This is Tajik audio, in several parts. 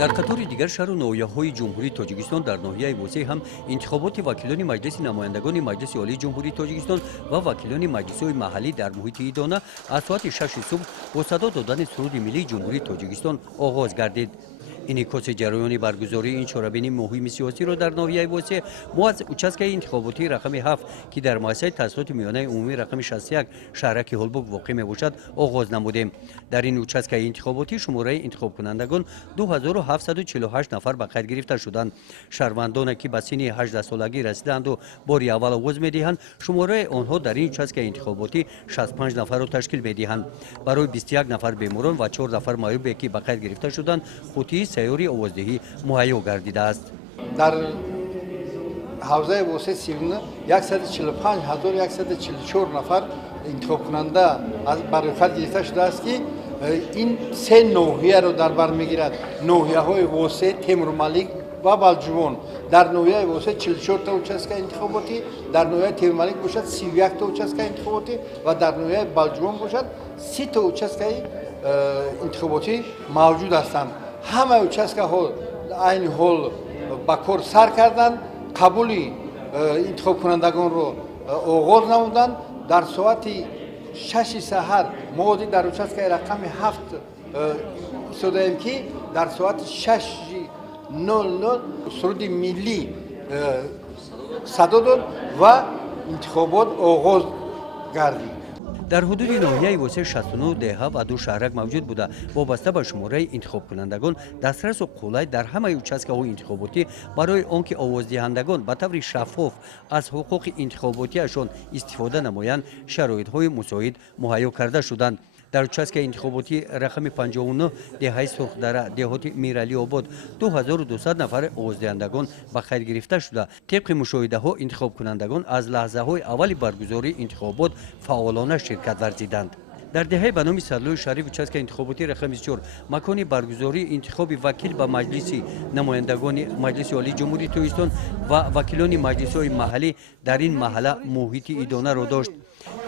дар қатори дигар шаҳру ноҳияҳои ҷумҳурии Тоҷикистон дар ноҳияи восеъ ҳам интихоботи вакилони маҷлиси намояндагони маҷлиси олии ҷумҳурии Тоҷикистон ва вакилони маҷлисҳои маҳаллӣ дар муҳити идона аз соати 6 субҳ бо садо додани суруди миллии ҷумҳурии Тоҷикистон оғоз гардид. инъикоси ҷараёни баргузории ин чорабини муҳими сиёсиро дар ноҳияи восеъ мо аз участкаи интихоботии рақами 7 ки дар муассисаи таъссисоти миёнаи умумии рақами 61 шаҳраки Ҳолбуг воқеъ мебошад оғоз намудем. дар ин участкаи интихоботӣ шумораи интихобкунандагон 2748 нафар ба қайд гирифта шуданд. шаҳрвандоне ки ба синни 18-солагӣ расидаанду бори аввал овоз медиҳанд, шумораи онҳо дар ин участкаи интихоботӣ 65 нафарро ташкил медиҳанд. барои 21 нафар беморон ва 4 нафар маъюбе ки ба қайд гирифта шуданд қуттии сайёри овоздиҳӣ муҳайё гардидааст. дар ҳавзаи восеъ 145144 нафар интихобкунанда ба рӯйхат гирифта шудааст ки ин се ноҳияро дар бар мегирад. ноҳияҳои восеъ, Темурмалик ва Балҷувон. дар ноҳияи восеъ 44 та участкаи интихоботӣ, дар ноҳияи Темурмалик бошад 31 та участкаи интихоботӣ ва дар ноҳияи Балҷувон бошад 30 та участкаи интихоботӣ мавҷуд ҳастанд. ҳамаи участкаҳо айни ҳол ба кор сар карданд, қабули интихобкунандагонро оғоз намуданд. дар соати 6 саҳар мо ҳозир дар участкаи рақами 7 истодаем ки дар соати 6:00 суруди миллӣ садо дод ва интихобот оғоз гардид. дар ҳудуди ноҳияи восеъ 69 деҳа ва 2 шаҳрак мавҷуд буда вобаста ба шумораи интихобкунандагон дастрасу қулай дар ҳамаи участкаҳои интихоботӣ барои он ки овоздиҳандагон ба таври шаффоф аз ҳуқуқи интихоботиашон истифода намоянд шароитҳои мусоид муҳайё карда шуданд. дар участкаи интихоботии рақами 59 деҳаи Сурхдара, деҳоти Миралиобод 2200 нафари овоздиҳандагон ба қайд гирифта шуда, тибқи мушоҳидаҳо интихобкунандагон аз лаҳзаҳои аввали баргузории интихобот фаъолона ширкат варзиданд. дар деҳаи ба номи Садлои Шариф участкаи интихоботии рақами 4 макони баргузории интихоби вакил ба маҷлиси намояндагони маҷлиси олии ҷумҳурии Тоҷикистон ва вакилони маҷлисҳои маҳаллӣ дар ин маҳалла муҳити идонаро дошт.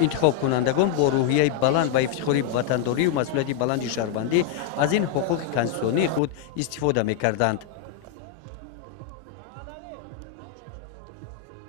интихобкунандагон бо рӯҳияи баланд ва ифтихори ватандорию масъулияти баланди шаҳрвандӣ аз ин ҳуқуқи конститутсионии худ истифода мекарданд.